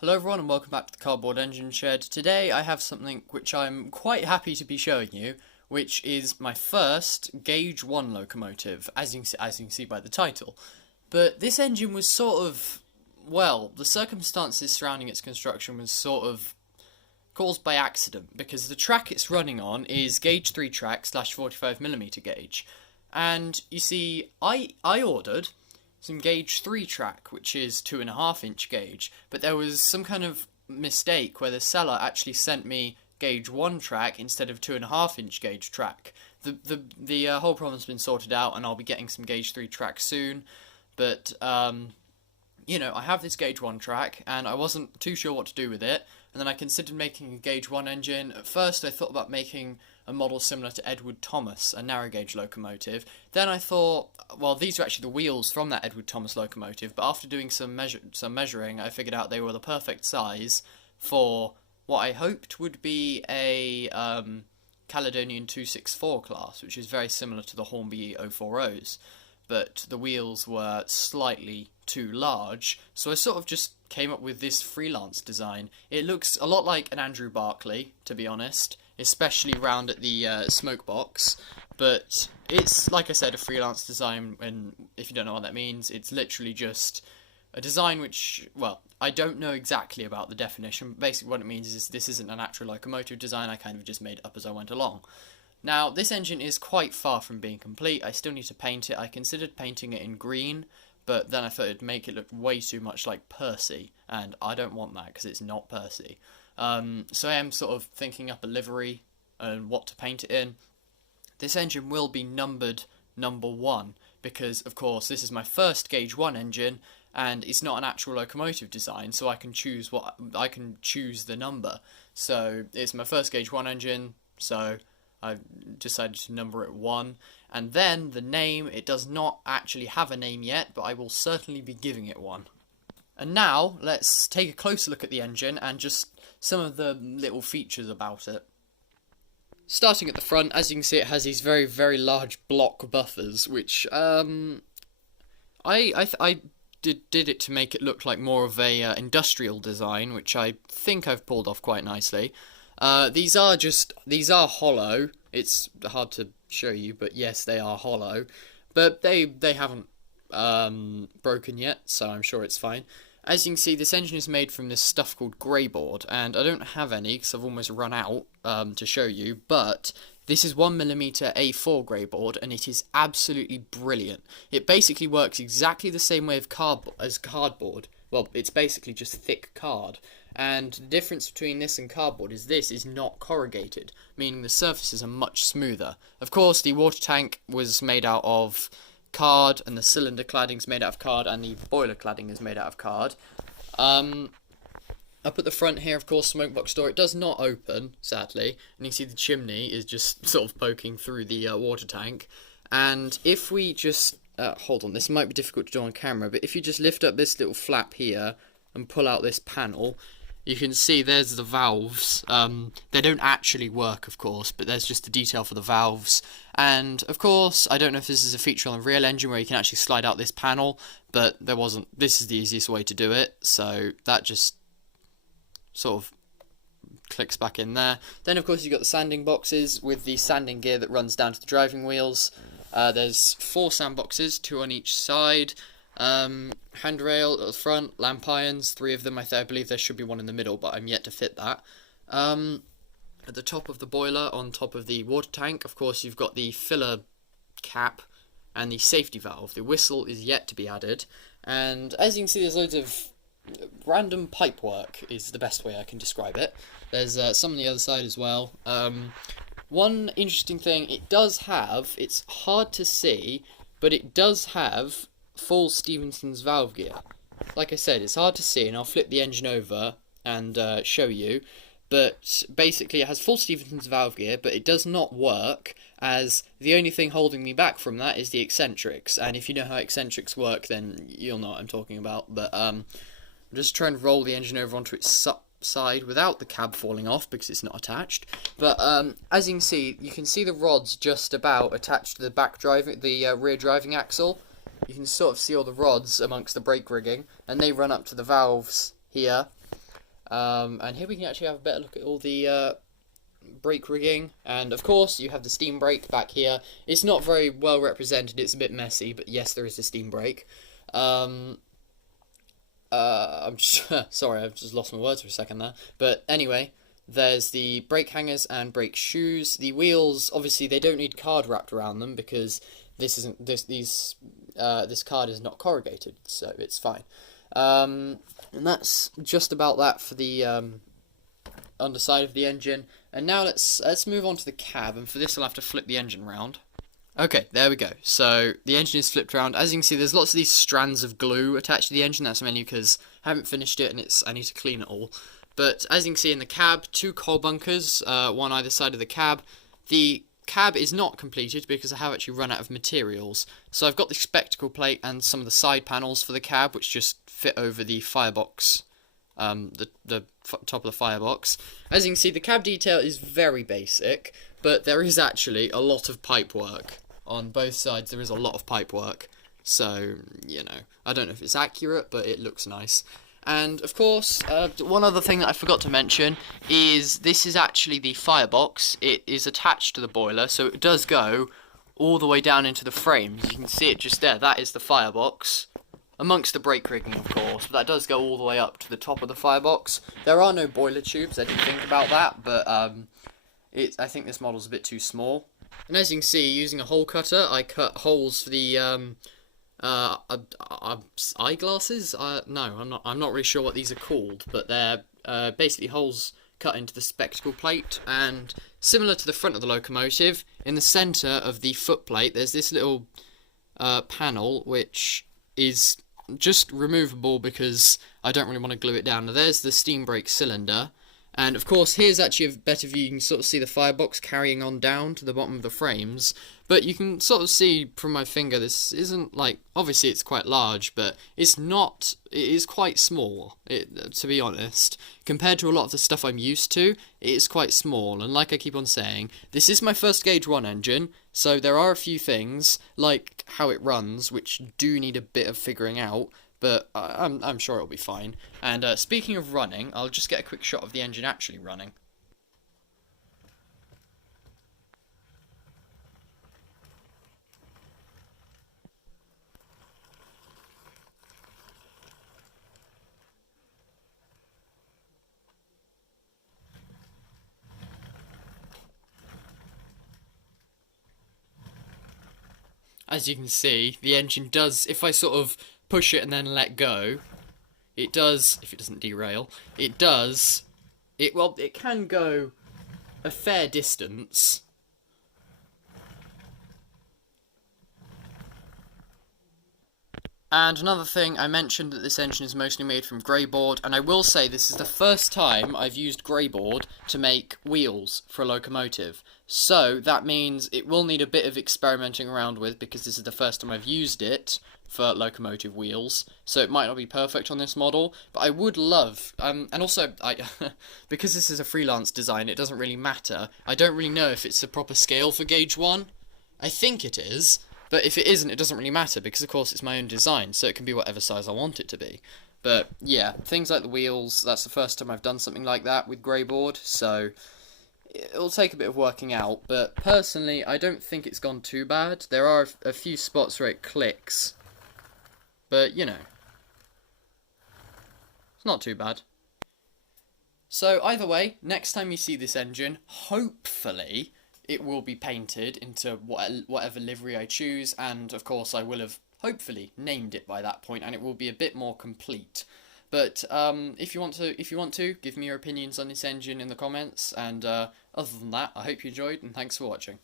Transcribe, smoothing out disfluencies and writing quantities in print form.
Hello everyone and welcome back to the Cardboard Engine Shed. Today I have something which I'm quite happy to be showing you, which is my first Gauge 1 locomotive, as you can see by the title. But this engine was the circumstances surrounding its construction was sort of caused by accident, because the track it's running on is gauge 3 track / 45mm gauge. And you see, I ordered some gauge 3 track, which is 2.5-inch gauge, but there was some kind of mistake where the seller actually sent me gauge 1 track instead of 2.5-inch gauge track. The whole problem's been sorted out, and I'll be getting some gauge 3 track soon, but I have this gauge 1 track, and I wasn't too sure what to do with it, and then I considered making a gauge 1 engine. At first I thought about making a model similar to Edward Thomas, a narrow gauge locomotive. Then I thought, well, these are actually the wheels from that Edward Thomas locomotive, but after doing some measuring, I figured out they were the perfect size for what I hoped would be a Caledonian 264 class, which is very similar to the Hornby 040s. But the wheels were slightly too large, so I sort of just came up with this freelance design. It looks a lot like an Andrew Barclay, to be honest, especially round at the smoke box, but it's, like I said, a freelance design, and if you don't know what that means, it's literally just a design which, well, I don't know exactly about the definition. Basically what it means is this isn't an actual locomotive design, I kind of just made it up as I went along. Now, this engine is quite far from being complete. I still need to paint it. I considered painting it in green, but then I thought it'd make it look way too much like Percy, and I don't want that because it's not Percy. So I am sort of thinking up a livery and what to paint it in. This engine will be numbered number 1 because, of course, this is my first gauge 1 engine, and it's not an actual locomotive design, so I can choose the number. So it's my first gauge 1 engine, so I decided to number it 1, and then the name, it does not actually have a name yet, but I will certainly be giving it one. And now, let's take a closer look at the engine and just some of the little features about it. Starting at the front, as you can see, it has these very, very large block buffers, which I did it to make it look like more of a industrial design, which I think I've pulled off quite nicely. These are hollow. It's hard to show you, but yes, they are hollow. But they haven't broken yet, so I'm sure it's fine. As you can see, this engine is made from this stuff called grey board, and I don't have any because I've almost run out to show you, but this is 1mm A4 grey board, and it is absolutely brilliant. It basically works exactly the same way as cardboard. Well, it's basically just thick card. And the difference between this and cardboard is this is not corrugated, meaning the surfaces are much smoother. Of course, the water tank was made out of card, and the cylinder cladding is made out of card, and the boiler cladding is made out of card. Up at the front here, of course, smoke box door. It does not open, sadly, and you can see the chimney is just sort of poking through the water tank. And if we just hold on, this might be difficult to do on camera, but if you just lift up this little flap here and pull out this panel, you can see there's the valves. They don't actually work, of course, but there's just the detail for the valves. And, of course, I don't know if this is a feature on the real engine where you can actually slide out this panel, but there wasn't. This is the easiest way to do it, so that just sort of clicks back in there. Then, of course, you've got the sanding boxes with the sanding gear that runs down to the driving wheels. There's 4 sand boxes, 2 on each side. Handrail at the front, lamp irons, 3 of them. I believe there should be one in the middle, but I'm yet to fit that. At the top of the boiler, on top of the water tank, of course, you've got the filler cap and the safety valve. The whistle is yet to be added, and as you can see, there's loads of random pipe work is the best way I can describe it. There's some on the other side as well. One interesting thing, it's hard to see, but it does have full Stephenson's valve gear. Like I said, it's hard to see, and I'll flip the engine over and show you, but basically it has full Stephenson's valve gear, but it does not work, as the only thing holding me back from that is the eccentrics, and if you know how eccentrics work, then you'll know what I'm talking about. But I'm just trying to roll the engine over onto its side without the cab falling off because it's not attached. But as you can see the rods just about attached to the rear driving axle. You can sort of see all the rods amongst the brake rigging, and they run up to the valves here. And here we can actually have a better look at all the brake rigging, and of course you have the steam brake back here. It's not very well represented, it's a bit messy, but yes, there is a steam brake. I'm just sorry, I've just lost my words for a second there. But anyway, there's the brake hangers and brake shoes. The wheels, obviously, they don't need card wrapped around them because this card is not corrugated, so it's fine. And that's just about that for the underside of the engine. And now let's move on to the cab, and for this I'll have to flip the engine round. Okay, there we go. So the engine is flipped around. As you can see, there's lots of these strands of glue attached to the engine. That's mainly because I haven't finished it and I need to clean it all. But as you can see in the cab, 2 coal bunkers, one either side of the cab. The cab is not completed because I have actually run out of materials. So I've got the spectacle plate and some of the side panels for the cab, which just fit over the firebox. The top of the firebox. As you can see, the cab detail is very basic, but there is actually a lot of pipe work. On both sides there is a lot of pipe work, so, you know, I don't know if it's accurate, but it looks nice. And, of course, one other thing that I forgot to mention is this is actually the firebox. It is attached to the boiler, so it does go all the way down into the frames. You can see it just there. That is the firebox. Amongst the brake rigging, of course, but that does go all the way up to the top of the firebox. There are no boiler tubes, I didn't think about that, but I think this model's a bit too small. And as you can see, using a hole cutter, I cut holes for the eyeglasses. No, I'm not really sure what these are called, but they're basically holes cut into the spectacle plate. And similar to the front of the locomotive, in the centre of the footplate, there's this little panel which is just removable because I don't really want to glue it down. Now there's the steam brake cylinder, and of course here's actually a better view. You can sort of see the firebox carrying on down to the bottom of the frames, but you can sort of see from my finger this isn't, like, obviously it's quite large, but it's not, it is quite small, to be honest. Compared to a lot of the stuff I'm used to, it is quite small, and like I keep on saying, this is my first Gauge 1 engine, so there are a few things, like how it runs, which do need a bit of figuring out, but I'm sure it'll be fine. And speaking of running, I'll just get a quick shot of the engine actually running. As you can see, the engine does, if I sort of push it and then let go, it does, if it doesn't derail, it does, well, it can go a fair distance. And another thing, I mentioned that this engine is mostly made from grey board, and I will say this is the first time I've used grey board to make wheels for a locomotive. So that means it will need a bit of experimenting around with, because this is the first time I've used it for locomotive wheels, so it might not be perfect on this model, but I would love, and also, because this is a freelance design, it doesn't really matter. I don't really know if it's the proper scale for Gauge 1. I think it is. But if it isn't, it doesn't really matter, because of course it's my own design, so it can be whatever size I want it to be. But yeah, things like the wheels, that's the first time I've done something like that with grey board, so it'll take a bit of working out. But personally, I don't think it's gone too bad. There are a few spots where it clicks, but you know, it's not too bad. So either way, next time you see this engine, hopefully it will be painted into whatever livery I choose, and of course I will have hopefully named it by that point, and it will be a bit more complete. But if you want to, give me your opinions on this engine in the comments, and other than that, I hope you enjoyed, and thanks for watching.